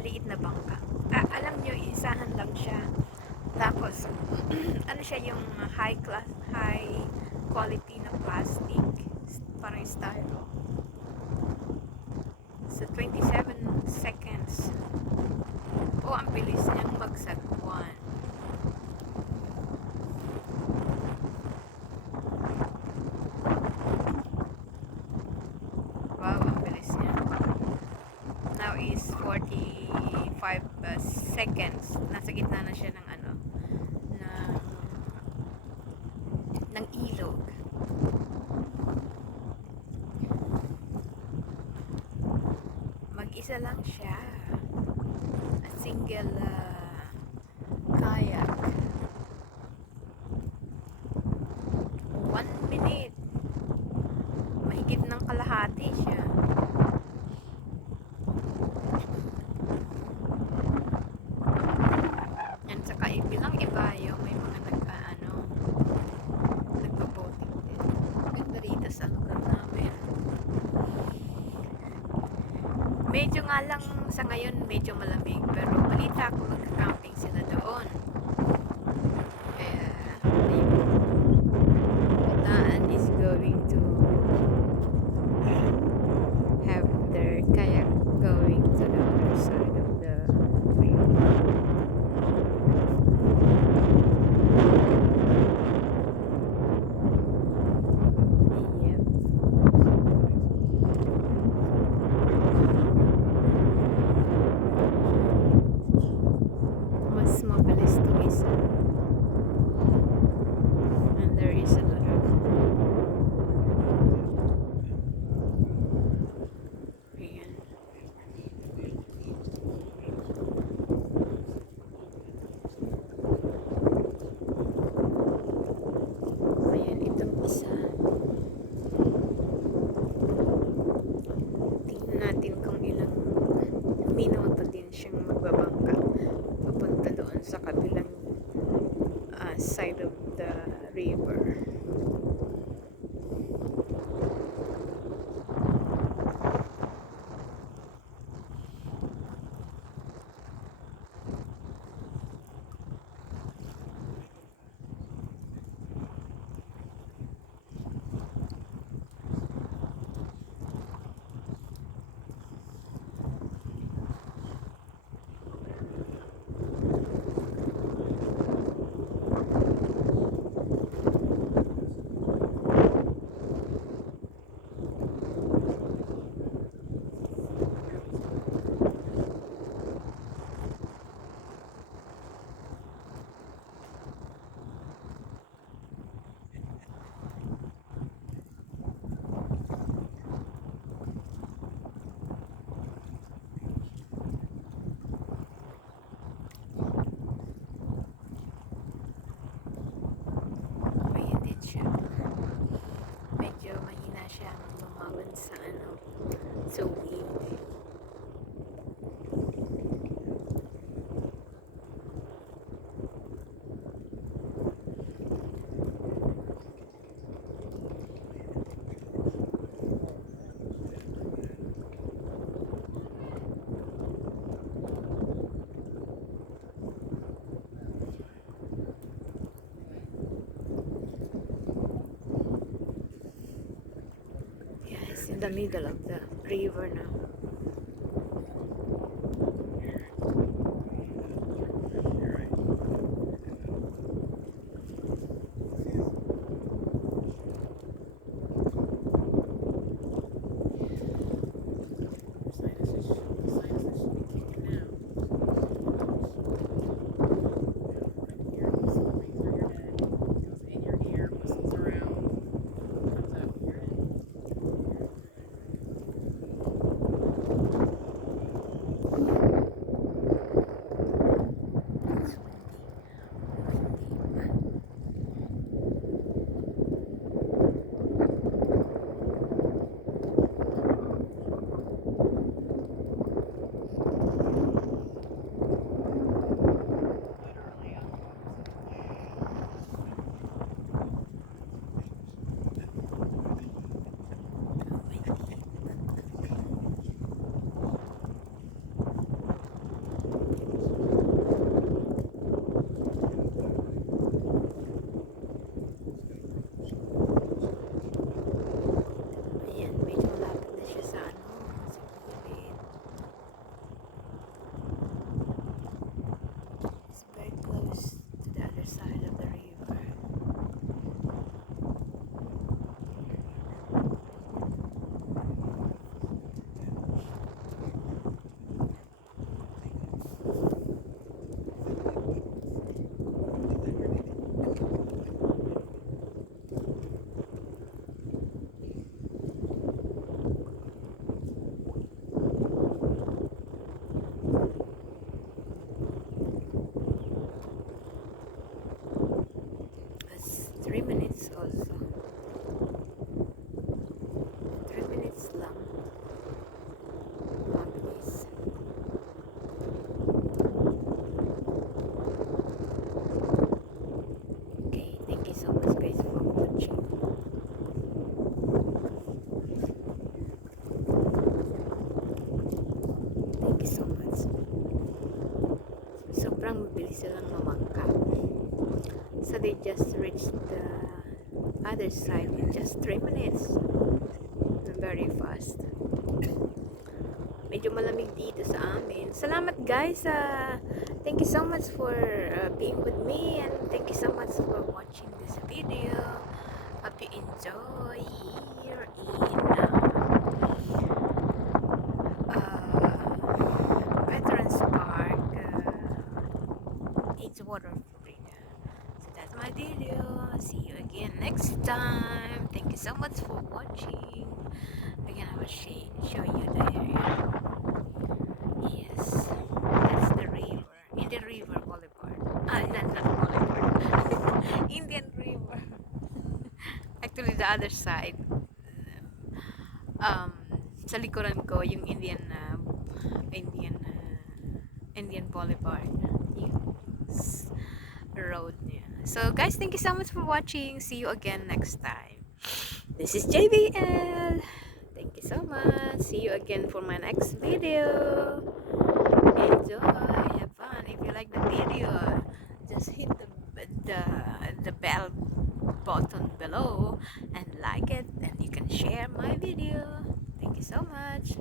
maliit na bangka. Alam nyo, isahan lang siya. Tapos, ano siya yung high quality na plastic. Parang styro. So, 27 seconds. Oh, ang bilis niyang magsagwan. Wow, ang bilis niya. Now is 45 seconds. Nasa gitna na siya ng ng ilog. Mag-isa lang siya. A single kayak. 1 minute. Mahigit ng kalahati siya. Yan, saka ibilang iba yung may mga nagpa-boating din. Ganda rito sa lugar namin. Medyo nga lang sa ngayon medyo malamig, pero balita ko magka-camping sila doon. Daan is going to have their kayak going to the other side of the river. Yep. Mas mabilis to isa. And there is another. Ayan. Ayan, itong isa. Tingnan natin kung ilang minuto din siyang magbabangka papunta doon sa kabilang side of the river. Medyo mahina siyang lumaban sa sa wind. In the middle of the river now. so much. Sobrang mabilis silang mamangka. So they just reached the other side in just 3 minutes. Very fast. Medyo malamig dito sa amin. Salamat guys. Thank you so much for being with me, and thank you so much for watching this video. Hope you enjoy here in Veterans Park, Edgewater, Florida. So that's my video. See you again next time. Thank you so much for watching. Again, I will show you the area. Yes, that's the river. Indian River Boulevard. Not Boulevard. Indian River. Actually, the other side. Um, sa likuran ko, yung Indian Boulevard. Yung road niya. So, guys, thank you so much for watching. See you again next time. This is JBL. Thank you so much. See you again for my next video. Enjoy, have fun. If you like the video, just hit the bell button below and like it, and you can share my video. Thank you so much.